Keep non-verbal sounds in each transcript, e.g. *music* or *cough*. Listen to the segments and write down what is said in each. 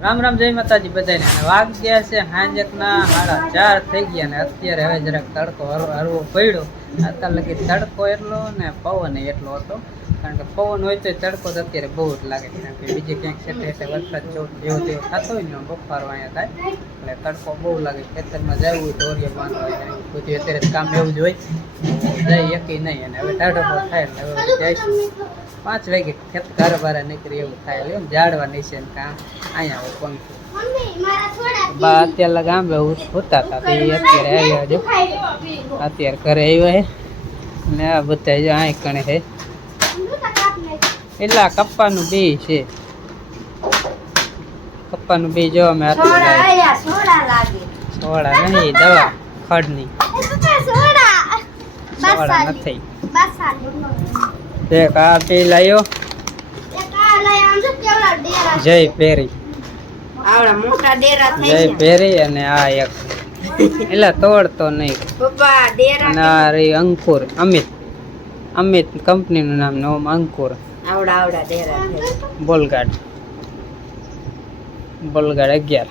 રામ રામ જય માતાજી બધાને વાઘ ગયા છે, હાંજકના હાડા ચાર થઈ ગયા ને અત્યારે હવે જરાક તડકો હરવો પડ્યો. અત્યારે લગી તડકો એટલો ને પવન એટલો હતો. કારણ કે પવન હોય તો તડકો તો અત્યારે બહુ જ લાગે કારણ કે બીજે ક્યાંક ક્ષેત્રે એટલે વરસાદ જેવો જેવો તેવો થતો હોય ને, બફારો અહીંયા થાય. એટલે તડકો બહુ લાગે ખેતરમાં જવું હોય ઓરિયા બાંધવા હોય બધું અત્યારે કામ એવું જ હોય. જાય એકી નહીં, અને હવે તડકો થાય એટલે હવે જઈશું. પાંચ વાગે ખેત કારબારા નીકળી એવું થાય. એમ જાડવા નીચે ને કાં. અહીંયા હોય પણ બા અત્યારે ગામે હોતા. હતા એ અત્યારે આવ્યા જો. અત્યારે ઘરે આવ્યા હે ને આ બધા જો અહીં કણે હે એટલા કપ્પાનું બી છે. કપ્પાનું બી જો અમે સોડા નહીં દવા ખડની. સોડા. નથી. એક આ બી લાયો. જય પેરી આવડા મોટા ડેરા થઈ જય પેરી અને આ એક એટલે તોડતો નહીં. પપ્પા ડેરા ના આ રહી અંકુર અમિત. અમિત કંપનીનું નામ નોમ અંકુર. આવડા આવડા ડેરા થઈ. બોલગાડ. બોલગાડ અગિયાર.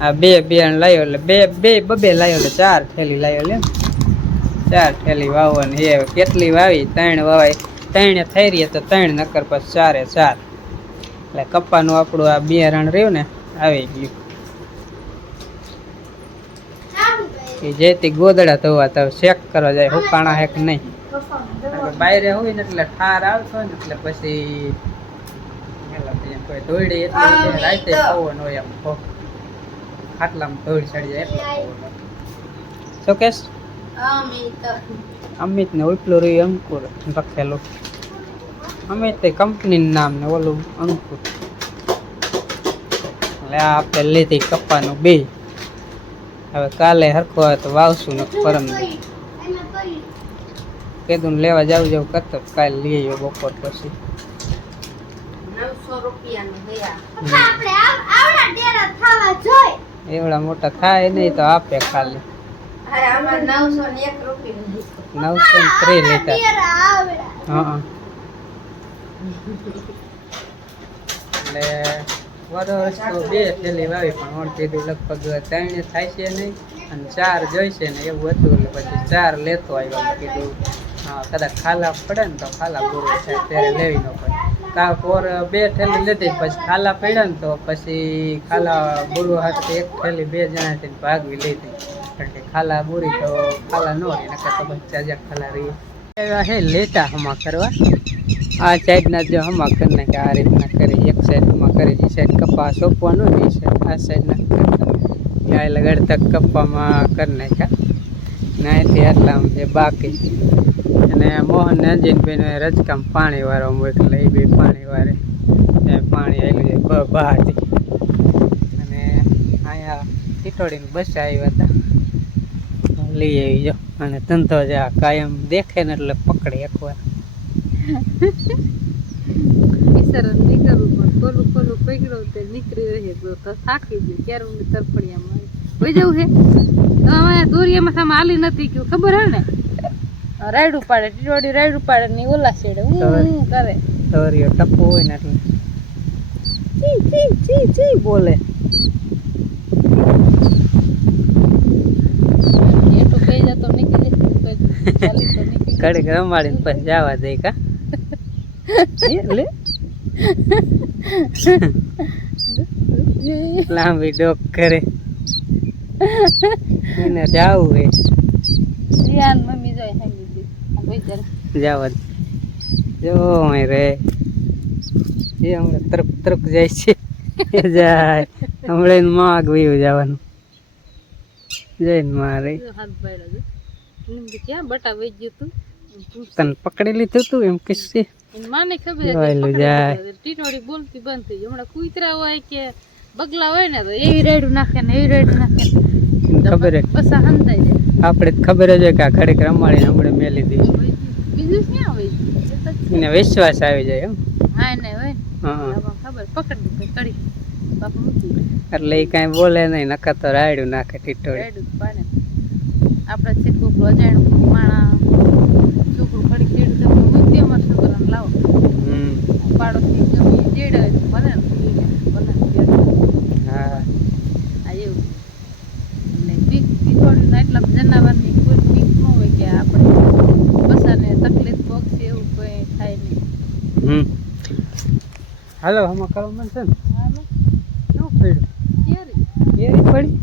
આ બે બે લાવ્યો એટલે બે બે બબે લાવ્યો એટલે ચાર થેલી લાવ્યો લે ચાર થેલી વાવવાની એ કેટલી વાવી? ત્રણ વાવાય. ત્રણે થઈ રહી તો ત્રણ નકર પછી ચારે ચાર. એટલે કપ્પાનું આપણું આ બિયારણ રહ્યું ને આવી ગયું. એ જેથી ગોદડા ધોવા તો શેક કરવા જાય હુકાણા હેક નહીં. બાયરે હોય ને એટલે ઠાર આવતો હોય ને એટલે પછી ધોળી કોઈ એટલે રાતે પવન હોય એમ. આટલામાં ધૂળ ચડી જાય એટલે પવન હોય. અમિત. ને ઉપલું રહ્યું અંકુર લખેલું. અમિત તે કંપનીનું નામ ને ઓલું અંકુર. એટલે આ આપણે લીધી કપ્પાનું બે. હવે કાલે હરખો હોય તો વાવશું ને પરમ. કીધું ને લેવા જાવ જાવ કરતો કાલ લઈ આવ્યો બપોર પછી. એવડા મોટા થાય નહીં તો આપે ખાલી નવસો ત્રીસ લીટર. હા એટલે વર્ષ તો બે થેલી વાવી પણ ઓણ કીધું લગભગ ત્રણે થાય છે નહીં અને ચાર જોઈશે ને એવું હતું એટલે પછી ચાર લેતો આવ્યો કીધું હા કદાચ ખાલા પડે ને તો ખાલા પૂરો થાય ત્યારે લેવી ન પડે. કા પોર બે થેલી લીધી પછી ખાલા પડ્યા ને તો પછી ખાલા બુરું હાથ એક થેલી બે જણાથી ભાગવી લીધી. કારણ કે ખાલા બોરી તો ખાલા ન રહી, નકર તો પછી જાજા ખાલા રહી એવા હે લેટા હમા કરવા. આ સાઈડના જો હમા કરી નાખે આ રીતના કરી, એક સાઈડ હમા કરી એ સાઈડ કપા સોંપવાનું ને એ સાઈડ આ સાઈડના ગાય લગાડતા કપ્પામાં કરી નાખ્યા ને અહીંથી આટલા જે બાકી. અને મોહન ને અંજીનભાઈને રજકામ પાણી વાળો મોકલે એ બી પાણી વારે પાણી આવેલું છે બહાર અને અહીંયા ટીટોડીને બસ આવ્યા હતા. લઈ આવી જો. અને ધંધો જ આ કાયમ દેખે ને એટલે પકડે એકવાર. વાર નીકળવું પણ ખોલું ખોલું પકડ્યો તે નીકળી રહી તો થાકી ગયો. ક્યારે ઊંડી તરફડિયામાં આવી. જવું છે તો અમારે દોરિયામાં સામે હાલી નથી ગયું. ખબર હે ને? રાયડું પાડે ટીટોડી રાયડું પાડે ને ઓલા છેડે. હું હું કરે. ટપુ હોય ને એટલે. ચી ચી ચી ચી બોલે. તો નીકળી *laughs* રમાડીને પછી જવા દે કા? *laughs* એટલે? *laughs* લાંબી ડોક કરે. એને જાવું હે. રિયાન મમ્મી જોઈ હેંગી ચાલ જો મે રે. એ હમણાં તરક તરક જાય છે. જાય. હમણાં માગ વયું જવાનું. જઈને મારે. હાથ પાડ્યો ક્યાં બટા વહી ગયું તું? તને પકડી લીધું તું એમ કે? છે માને ખબર જાય. ટીટોડી બોલતી બંધ થઈ હમણાં કૂતરા હોય કે બગલા હોય ને તો એવી રેડું નાખે ને એવી રેડું નાખે. ખબર હે બસ હંતાઈ જાય. આપણે ખબર જ હોય કે આ ઘડીક રમાડીને હમણાં મેલી દીધી. બીજું ક્યાં હોય. એને વિશ્વાસ આવી જાય એમ. હા ને હોય હા. ખબર પકડી કડી બાપ એટલે એ કાંઈ બોલે નહીં નકર તો રાયડું નાખે ટીટોડી રાયડું પાને આપણે છે કોઈક માણા છોકરું ખડી ખેડ તો બુદ્ધિ અમારા લાવો. પાડોશી ગમે જેડે ભલે ભલે હા. એવું. એટલે બીક શીખવાડ્યું એટલા જનાવરની કોઈ બીક ન હોય કે આપણે બસાને તકલીફ પગશે એવું કોઈ થાય નહીં. હાલો હમણાં કરવા મળશે ને? હાલો. શું પડ્યું? કેરી. કેરી પડી?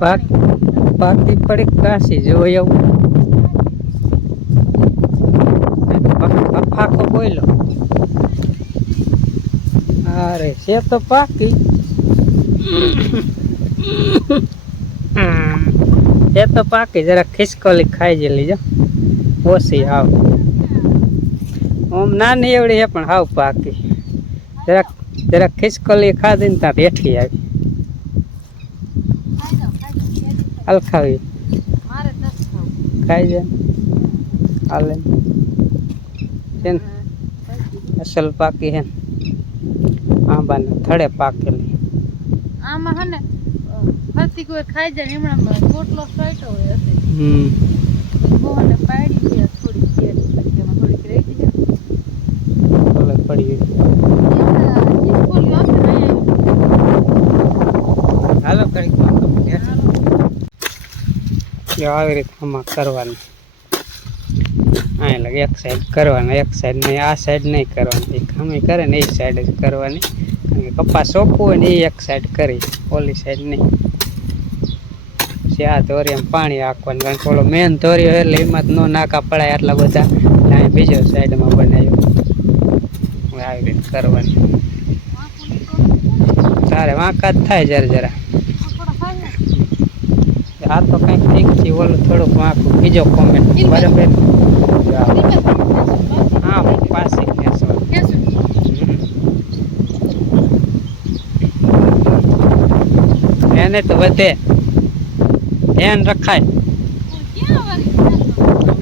બાકી પાકી પડી કાશી જોઈ આવું. ફાકો બોલો અરે, છે તો પાકી. એ તો પાકી જરા ખિસકોલી ખાઈ જ લીજો. ઓછી હાવ. ઓમ નાની એવડી એ પણ હાવ પાકી. જરાક જરા ખિસકોલી ખાધી ને ત્યાં બેઠી આવી. હાલ ખાવી. મારે ખાઈ જાય હાલે. છે ને અસલ પાકી હે ને આંબાને થડે પાકેલી. આમાં હે ને ફરતી કોઈ ખાઈ જાય ને હમણાં કોટલો સોયટો હોય હશે. હમ. મોહને પાડી ગયા થોડી કેરી થોડીક રહી છે ભલે પડી ગઈ. હાલો કરી. જો આવી રીતે આમાં કરવાનું. અહીં એટલે એક સાઈડ કરવાનું, એક સાઈડ નહીં, આ સાઈડ નહીં કરવાની. એ ખામી કરે ને એ સાઈડ જ કરવાની. કારણ કે કપાસ સોંપવું હોય ને એ એક સાઈડ કરી, ઓલી સાઈડ નહીં. પછી આ ધોરિયામાં પાણી આખવાનું કારણ કે ઓલો મેન ધોર્યો એટલે એમાં જ ન નાકા પડાય આટલા બધા. એટલે બીજો સાઈડમાં બનાવ્યો. આવી રીતે કરવાની. તારે વાંકા જ થાય જરા જરા. આ તો કંઈક ઠીક છે ઓલું થોડુંક વાંકું બીજો કોમેન્ટ બરાબર? હા ખેંચવા એને તો વધે ધ્યાન રખાય.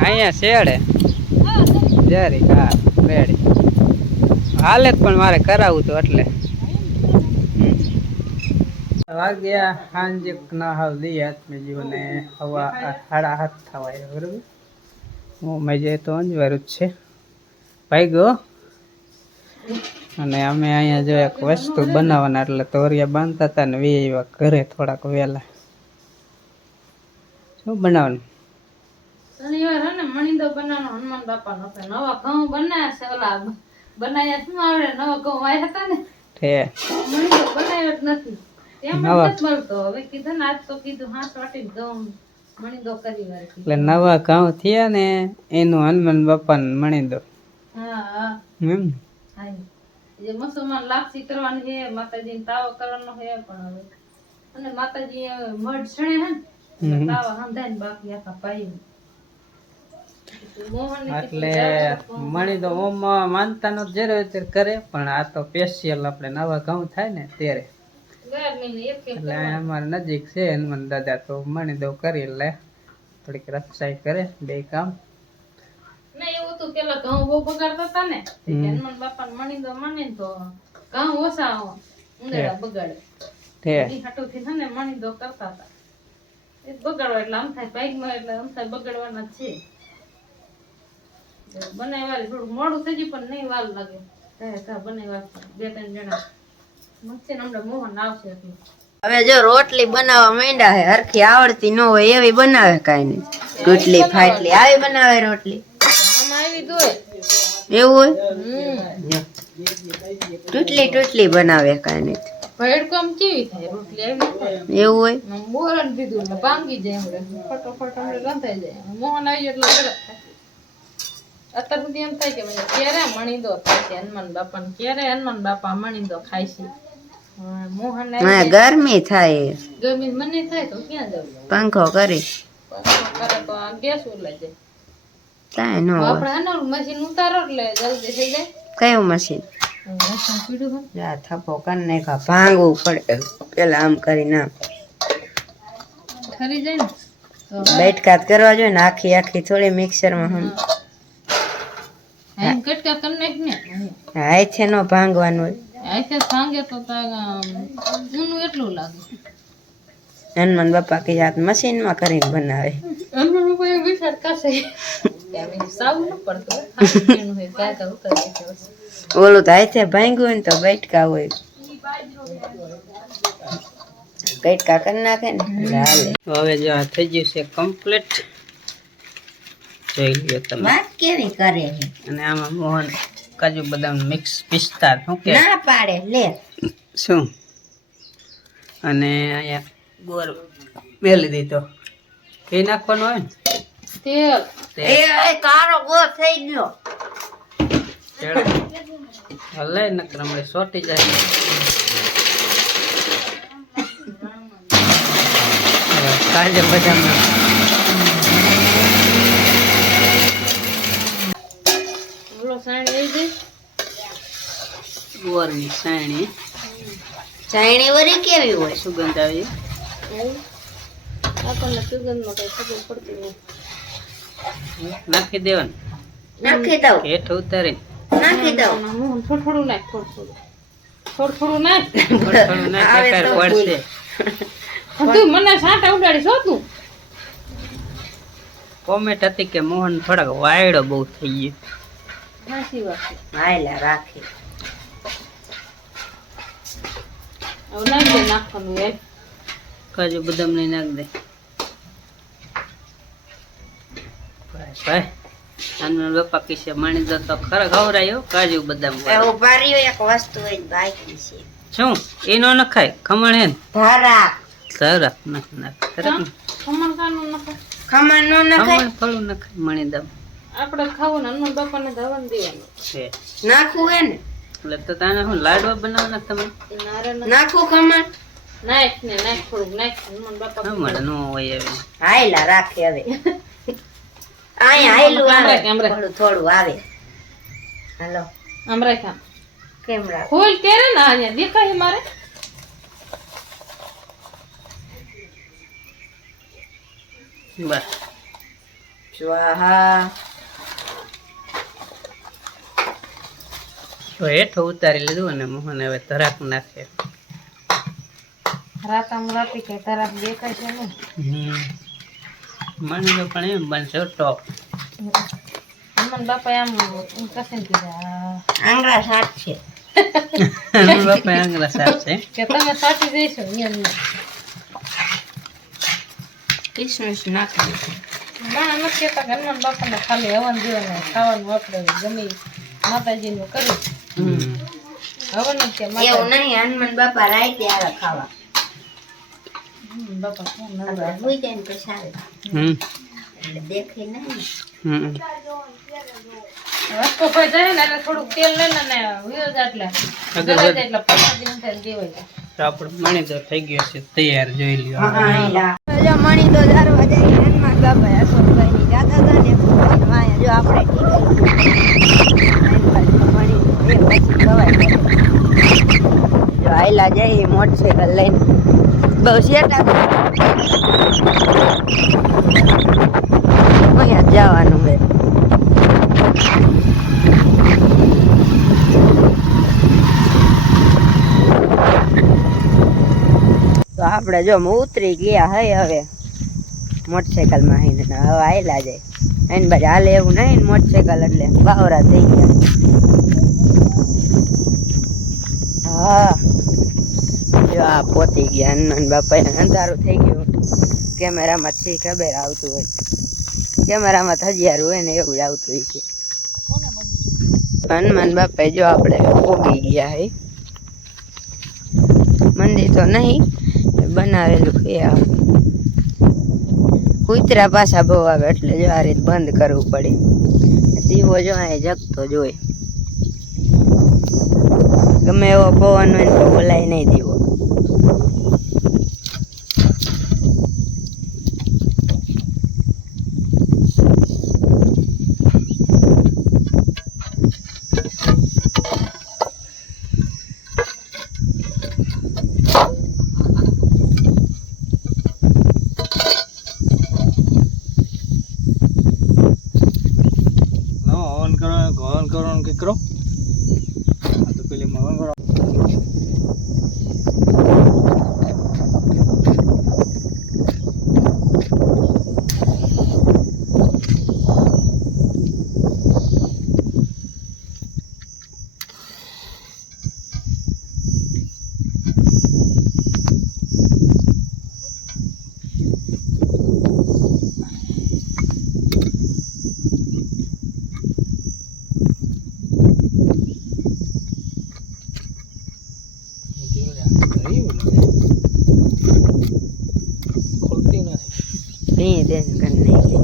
અહીંયા શેડે? જરી હા રેડી. હાલે પણ મારે કરાવવું તો એટલે. વાગ્યા સાંજે ના હાવ દઈ આત્મી જીવને હવા સાડા હાથ થવા આવ્યા બરોબર? હું મજે તો અંજવારું જ છે. ભાઈ ગયો અને અમે અહીંયા જો એક વસ્તુ બનાવવાના એટલે તોરિયા બાંધતા હતા ને વે એવા ઘરે થોડાક વહેલા. શું બનાવવાનું? શનિવાર હે ને મણીદો બનાવવાનો હનુમાન બાપા નવા ઘઉં બનાવ્યા છે ઓલા બનાવ્યા શું આવડે નવા ઘઉં આવ્યા હતા ને? બનાવ્યો જ નથી. નવા. ને ઘઉં એટલે નવા થયા ને એનું હનુમાન બાપાને મણી દો હા હા. એમ હા. જે મુસલમાન લાપસી કરવાની છે માતાજીને તાવો કરવાનો છે પણ હવે અને માતાજી મઢ છણે હે ને. બાકી આખા પાઈ એટલે મણી તો ઓમ માનતા નો જ્યારે કરે પણ આ તો સ્પેશિયલ આપણે નવા ઘઉં થાય ને ત્યારે. એટલે મારે નજીક છે હનુમાન દાદા તો મણી દો કરી એટલે થોડીક રક્ષાઈ કરે બે કામ. ના એવું હતું પેલા ઘઉં બહુ બગાડતા હતા ને. તે હમ. હનુમાન મણી દો માને તો ઘઉં ઓછા ઉંદરડા બગાડે. હાટુથી છે ને મણી દો કરતા હતા. એ બગાડો એટલે આમ થાય બાઈકમાં એટલે આમ થાય બગાડવાના છે. બનાવવા થોડું મોડું થઈ ગયું પણ નહીં વાર લાગે. બનાવી કાં બે ત્રણ જણા. હવે જો રોટલી બનાવવા માંડ્યા હે હરખી આવડતી ન હોય એવી બનાવે કાંઈ નહીં રોટલી ફાટલી આવી બનાવે રોટલી એવું હોય તૂટલી તૂટલી બનાવે કાંઈ નહીં ભેડકો કેવી થાય રોટલી આવી એવું હોય આમ દીધું એટલે ભાંગી જાય હમણાં ફટોફટ હમણાં રંધાઈ જાય મોહન આવી એટલે ઝડપ થાય અત્યાર સુધી એમ થાય કે ક્યારે મણીદો થાય છે હનુમાન બાપા ક્યારે હનુમાન બાપા મણીદો ખાય છે હા ગરમી થાય. ગરમી મને થાય તો ક્યાં જવું પંખો કરી કરે ગેસ ઉલાઈ જાય. કાંઈ ન આપણે આનું મશીન ઉતારો એટલે જલ્દી થઈ જાય. કયું મશીન મશીન પીડું હોય જા થપ્પો કરી નાખા ભાંગવું પડે. પેલા આમ ખરી જાય ને. બેઠકાત કરવા જોઈએ ને આખી આખી થોડી મિક્સરમાં હમ. હા. છે કરી નો. ભાંગવાનું હોય. આખે સાંગે તો ઊનું એટલું લાગે. હનુમાન બાપા કે હાથ મશીનમાં કરીને બનાવે. હનુમાન બાપા એમ વિચાર કરશે. ઓલું તો હાથે ભાંગ્યું હોય ને તો બેટકા હોય. બેટકા કરી નાખે ને હાલે. હવે જો આ થઈ ગયું છે કમ્પ્લીટ જોઈ લ્યો તમે. વાત કેવી કરે છે? અને આમાં મોહન કાજુ બદામ મિક્સ પિસ્તા શું કે? ના પાડે લે. શું? અને અહીંયા ગોર મેલી દીધો. એ નાખવાનો હોય ને? તેલ. તે એ એ કારો ગો થઈ ગયો. હલે નકર હમણાં સોટી જાય. કાજુ બદામ ઓલો સાણી લઈ જઈ ગોરની સાયણી. સાયણી વરી કેવી હોય? સુગંધ આવી. આપણને સુગંધમાં કઈ ખબર પડતી નહીં નાખી દેવાનું. નાખી દઉં. હેઠ ઉતારી. નાખી દઉં. મોહન થોડું થોડું નાખ થોડું થોડું. થોડું થોડું નાખ. *laughs* થોડું થોડું નાખ આવે એકાદ તો પડશે. તું મને સાટા ઉડાડી છો તું. કોમેન્ટ હતી કે મોહન થોડાક વાયડો બહુ થઈ ગયો. વાત રાખી હવે નાખ નાખવાનું એમ કાજુ બદામ લઈ નાખ દે. ભાઈ ભાઈ બાપા કિસ્સે માણી દો તો ખરા ખવડાયો કાજુ બદામ એ વાળો. એક વસ્તુ હોય બાકી છે શું? એ નો નખાય? ખમણ હે ધારા ને. ખમણ કાનું નખો ખમણ નો નખાય? ખમણ થોડું નખાય મણી દમ આપણે ખાવું ને હનુમાન બાપાને ધવન દેવાનું. છે. નાખવું હે ને? એટલે તો તાને હું લાડવા બનાવવાના તમે એ નારે નાખવું ખમણ નાખ ને નાખ થોડુંક નાખ હનુમાન બાપા ખમણ નો હોય એવી હાયલા રાખે હવે અહીંયા હાયલું આવે કેમ રે? થોડું થોડું આવે હાલો આમ રાખ આમ કેમ રાખ ખોલ ત્યારે ને અહીંયા દેખાય મારે બસ સ્વાહા તો હેઠો ઉતારી લીધું અને મોહન હવે ધરાક નાખે. રાત રાતી કે દેખાય છે ને? મને તો પણ એમ બનશે ટોપ. હનુમાન બાપા આમ કસીને કીધા આંગળા સાત છે. બાપા આંગળા છે. કે તમે સાચી જઈશો અહીંયા કિસમિસ નાખી ના નથી કહેતા કે હનુમાન બાપાને ખાલી હવન દેવાનું ખાવાનું આપણે ગમે માતાજી માતાજીનું કર્યું. એવું નહીં હનુમાન બાપા રાય ત્યારે ખાવા. હનુમાન બાપા ક્યાં ન આપણે આવે? સુઈ જાય ને પછી આવે હમ. એટલે દેખે નહીં. હમ. રસ્તો કોઈ જાય ને એટલે થોડુંક તેલ લઈને ને વ્યો જાય એટલે. અગરબત્તી. ગળે એટલે પ્રસાદી ને દેવાય તો આપણે મણી તો થઈ ગયો છે તૈયાર જોઈ લ્યો. જો મણી તો ધારવા જાય હનુમાન બાપા અશોકભાઈ ની ગાતા હતા ને જો આપણે મણી એ પછી ખવાય જો જાય મોટરસાયકલ લઈને. બહુ શેટા અહીંયા જવાનું બે. તો આપણે જો ઉતરી ગયા હે હવે. મોટરસાયકલમાં આવીને હવે આવેલા જાય. એને પછી હાલે એવું નહીં મોટરસાયકલ એટલે બાવરા થઈ ગયા. હા. જો આ પોતી ગયા હનુમાન બાપા અંધારું થઈ ગયું. કેમેરામાં થી ખબર આવતું હોય. કેમેરામાં થજિયારું હોય ને એવું જ આવતું હોય છે. હનુમાન બાપા જો આપણે ઉગી ગયા હે. મંદિર તો નહીં, બનાવેલું એ કૂતરા પાછા બહુ આવે એટલે જો આ રીત બંધ કરવું પડે. દીવો જો અહીં જગતો જોઈ ગમે એવો પવન હોય તો બોલાય નહીં દીવો ઓન કરો ઓન કરો કે કરો આ તો કરો ખોલતી નથી. નહીં તે કરી નાખી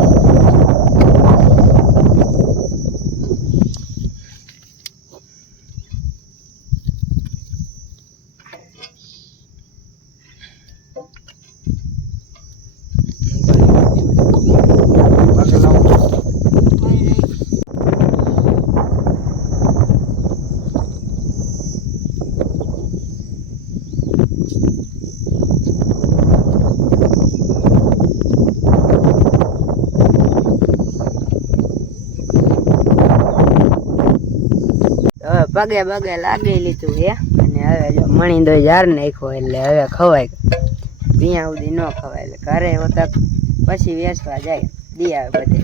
હવે પગે પગે લાગી લીધું હે અને હવે જો મણી દો જાર નાખ્યો એટલે હવે ખવાય. ત્યાં સુધી ન ખવાય એટલે ઘરે હોતા પછી વેચવા જાય. દી આવે બધે.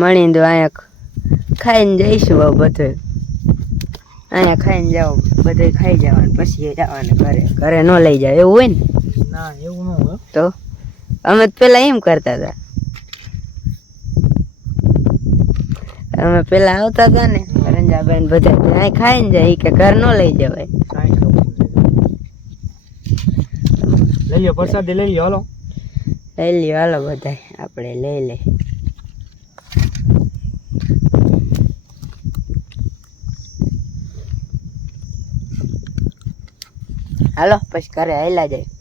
મણી દો અહીંયા ખાઈને જઈશું હવે બધું. અહીંયા ખાઈને જાવ બધે ખાઈ જવાનું પછી જવાનું ઘરે. ઘરે ન લઈ જાવ એવું હોય ને? ના એવું ન હોય. તો અમે પેલા એમ કરતા હતા. અમે પેલા આવતા હતા ને. રંજાબેન બધા અહીં ખાઈને જાય કે ઘર ન લઈ જવાય. લઈ લ્યો પ્રસાદી લઈ લ્યો હાલો. લઈ લ્યો હાલો બધા આપણે લઈ લઈ હાલો પછી ઘરે આવેલા જાય.